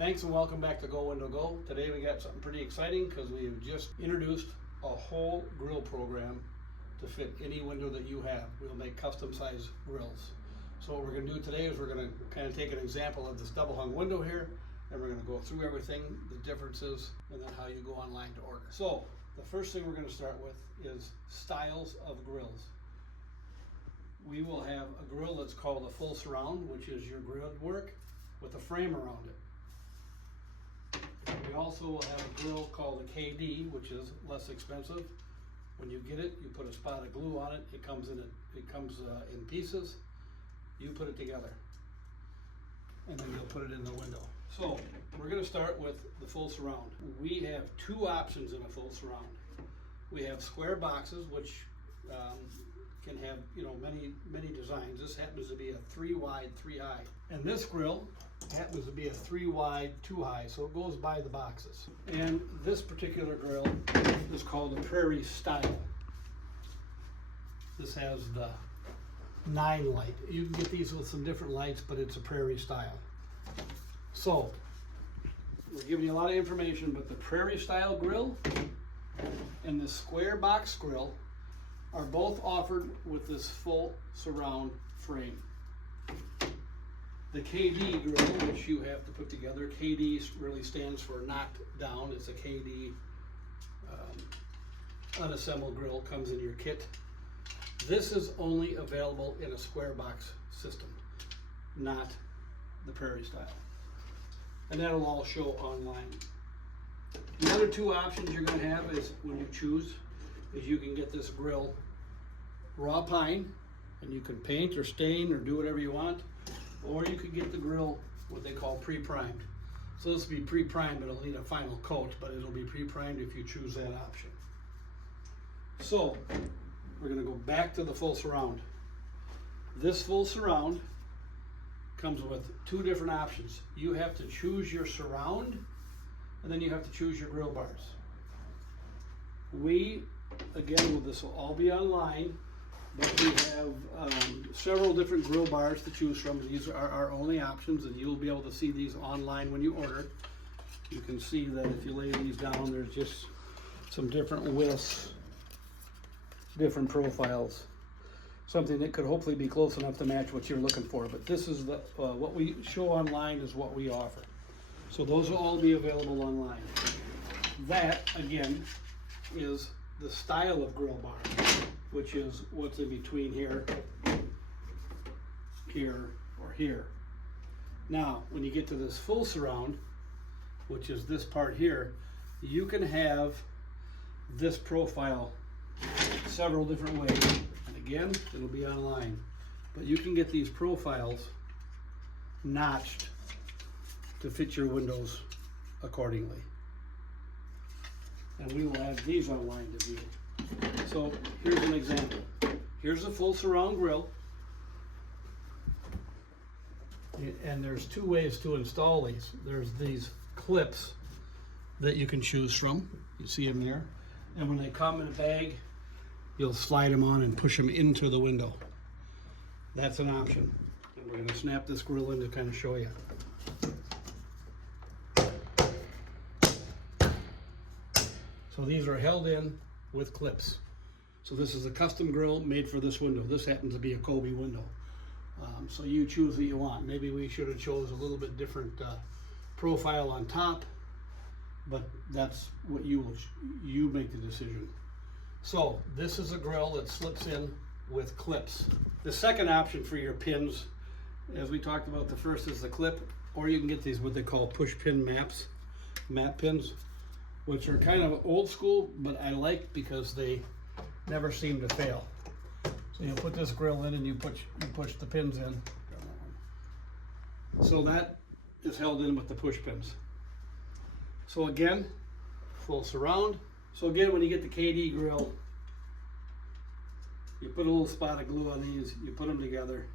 Thanks and welcome back to Go Window Go. Today we got something pretty exciting because we have just introduced a whole grill program to fit any window that you have. We'll make custom size grills. So what we're going to do today is we're going to kind of take an example of this double hung window here, and we're going to go through everything, the differences, and then how you go online to order. So the first thing we're going to start with is styles of grills. We will have a grill that's called a full surround, which is your grill work with a frame around it. We also will have a grill called a KD, which is less expensive. When you get it, you put a spot of glue on it. It comes in pieces. You put it together, and then you'll put it in the window. So we're going to start with the full surround. We have two options in a full surround. We have square boxes, which can have many designs. This happens to be a 3 wide, 3 high, and this grill happens to be a 3 wide, 2 high, so it goes by the boxes. And this particular grill is called a Prairie Style. This has the 9 light. You can get these with some different lights, but it's a Prairie Style. So we're giving you a lot of information, but the Prairie Style grill and the square box grill are both offered with this full surround frame. The KD grill, which you have to put together, KD really stands for knocked down. It's a KD unassembled grill, comes in your kit. This is only available in a square box system, not the Prairie Style. And that'll all show online. The other two options you're going to have is when you choose, is you can get this grill raw pine, and you can paint or stain or do whatever you want, or you could get the grill what they call pre-primed. So this will be pre-primed, it'll need a final coat, but it'll be pre-primed if you choose that option. So we're going to go back to the full surround. This full surround comes with two different options. You have to choose your surround, and then you have to choose your grill bars. Again, this will all be online, but we have several different grill bars to choose from. These are our only options, and you'll be able to see these online when you order. You can see that if you lay these down, there's just some different widths, different profiles, something that could hopefully be close enough to match what you're looking for. But this is what we show online is what we offer. So those will all be available online. That, again, is the style of grill bar, which is what's in between here, or here. Now, when you get to this full surround, which is this part here, you can have this profile several different ways. And again, it'll be online. But you can get these profiles notched to fit your windows accordingly. And we will have these online to view. So here's an example. Here's a full surround grill. And there's two ways to install these. There's these clips that you can choose from. You see them there. And when they come in a bag, you'll slide them on and push them into the window. That's an option. And we're going to snap this grill in to kind of show you. So these are held in with clips. So this is a custom grill made for this window. This happens to be a Kobe window. So you choose what you want. Maybe we should have chose a little bit different profile on top, but that's what you make the decision. So this is a grill that slips in with clips. The second option for your pins, as we talked about, the first is the clip, or you can get these what they call push pin map pins, which are kind of old school, but I like because they never seem to fail. So you put this grill in and you push the pins in. So that is held in with the push pins. So again, full surround. So again, when you get the KD grill, you put a little spot of glue on these, you put them together,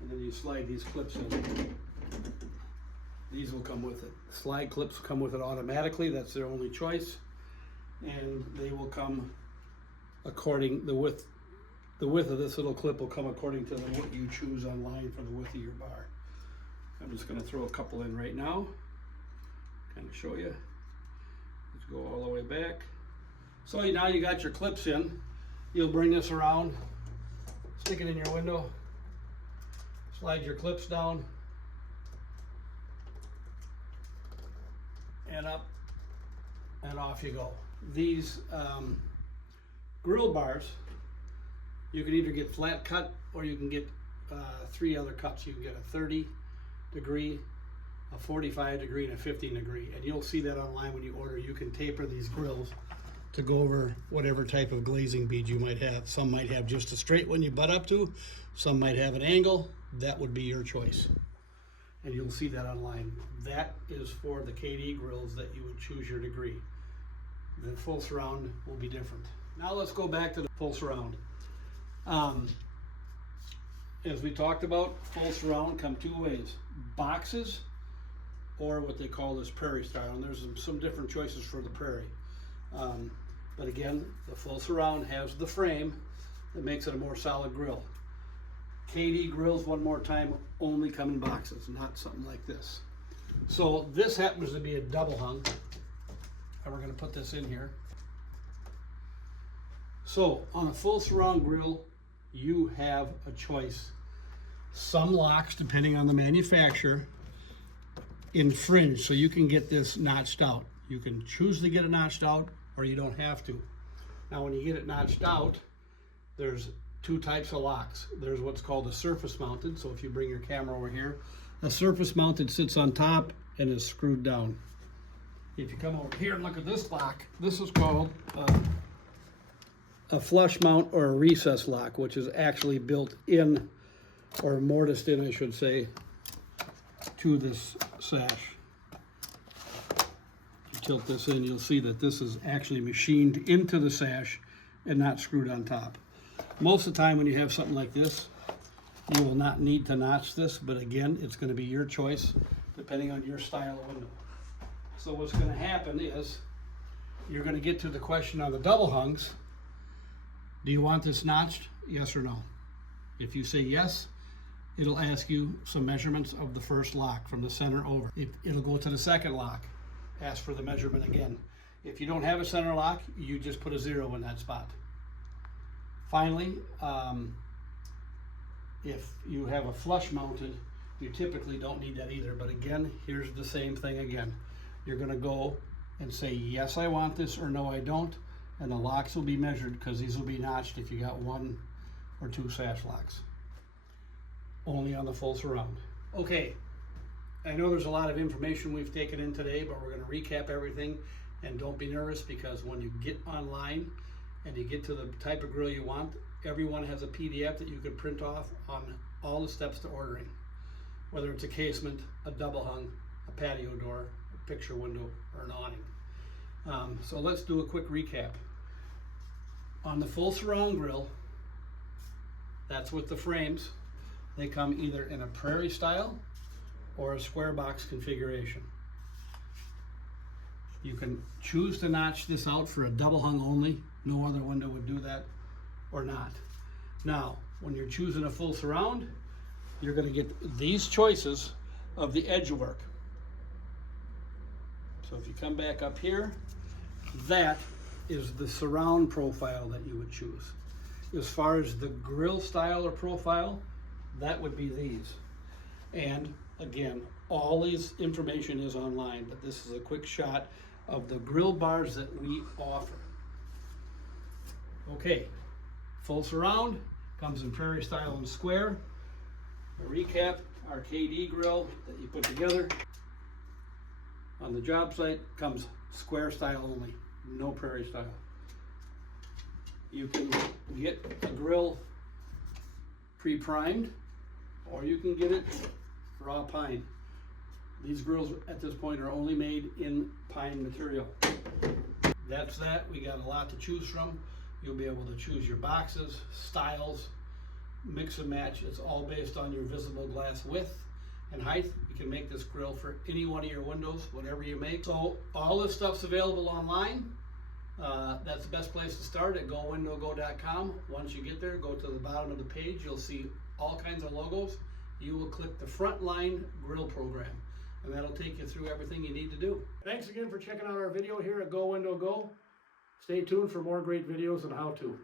and then you slide these clips in. These will come with it. Slide clips come with it automatically. That's their only choice. And they will come according, the width of this little clip will come according to what you choose online for the width of your bar. I'm just going to throw a couple in right now, kind of show you. Let's go all the way back. So now you got your clips in. You'll bring this around, stick it in your window, slide your clips down, and up, and off you go. These grill bars, you can either get flat cut or you can get 3 other cuts. You can get a 30 degree, a 45 degree, and a 15 degree. And you'll see that online when you order. You can taper these grills to go over whatever type of glazing bead you might have. Some might have just a straight one you butt up to. Some might have an angle. That would be your choice. And you'll see that online. That is for the KD grills that you would choose your degree. The full surround will be different. Now let's go back to the full surround. As we talked about, full surround come 2 ways. Boxes, or what they call this prairie style. And there's some different choices for the prairie. But again, the full surround has the frame that makes it a more solid grill. KD grills, one more time, only come in boxes, not something like this. So this happens to be a double hung, and we're going to put this in here. So on a full surround grill, you have a choice. Some locks, depending on the manufacturer, infringe, so you can get this notched out. You can choose to get it notched out, or you don't have to. Now when you get it notched out, there's 2 types of locks. There's what's called a surface mounted. So if you bring your camera over here, a surface mounted sits on top and is screwed down. If you come over here and look at this lock, this is called a flush mount or a recess lock, which is actually built in, or mortised in, I should say, to this sash. You tilt this in, you'll see that this is actually machined into the sash and not screwed on top. Most of the time when you have something like this, you will not need to notch this, but again, it's going to be your choice depending on your style of window. So what's going to happen is you're going to get to the question on the double hungs. Do you want this notched? Yes or no? If you say yes, it'll ask you some measurements of the first lock from the center over. It'll go to the second lock, ask for the measurement again. If you don't have a center lock, you just put a 0 in that spot. Finally, if you have a flush mounted, you typically don't need that either. But again, here's the same thing again. You're going to go and say, yes, I want this, or no, I don't. And the locks will be measured, because these will be notched if you got 1 or 2 sash locks. Only on the full surround. Okay, I know there's a lot of information we've taken in today, but we're going to recap everything. And don't be nervous, because when you get online and you get to the type of grill you want, everyone has a PDF that you can print off on all the steps to ordering. Whether it's a casement, a double hung, a patio door, a picture window, or an awning. So let's do a quick recap. On the full surround grill, that's with the frames. They come either in a prairie style or a square box configuration. You can choose to notch this out for a double hung only. No other window would do that, or not. Now, when you're choosing a full surround, you're going to get these choices of the edge work. So if you come back up here, that is the surround profile that you would choose. As far as the grill style or profile, that would be these. And again, all these information is online, but this is a quick shot of the grill bars that we offer. Okay, full surround comes in prairie style and square. A recap, our KD grill that you put together on the job site comes square style only, no prairie style. You can get a grill pre-primed, or you can get it raw pine. These grills at this point are only made in pine material. That's that. We got a lot to choose from. You'll be able to choose your boxes, styles, mix and match. It's all based on your visible glass width and height. You can make this grill for any one of your windows, whatever you make. So all this stuff's available online. That's the best place to start at gowindowgo.com. Once you get there, go to the bottom of the page. You'll see all kinds of logos you will click the Frontline Grill program, and that'll take you through everything you need to do. Thanks again for checking out our video here at Go Window Go. Stay tuned for more great videos on how to.